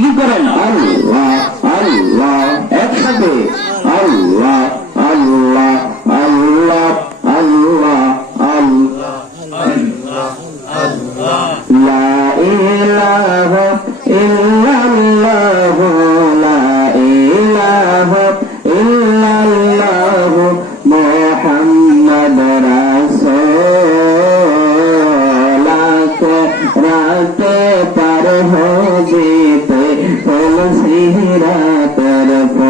জিকির করেন আল্লাহ আল্লাহ, একসাথে। আল্লাহ আল্লাহ আল্লাহ আল্লাহ আল্লাহ। লা ইলাহা ইল্লাল্লাহ, লা ইলাহা ইল্লাল্লাহ, মুহাম্মাদ রাসূল রাতে পার फल सिरा तरफ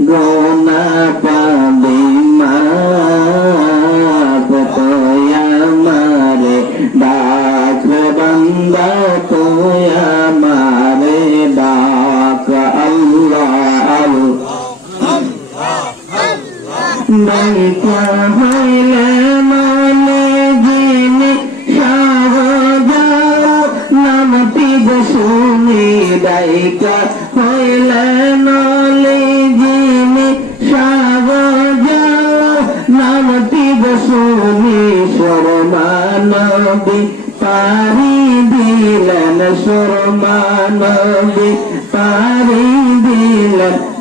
গোনা পাবি মাপ তুই আমারে ডাক বন্দা তুই আমারে ডাক আল্লাহ আল্লাহ শুনি দায়িকা হইলে নলে যিনি সহজাল নামটি শুনি সরমানবী পারি দিলেন সরমানবী পারি দিলেন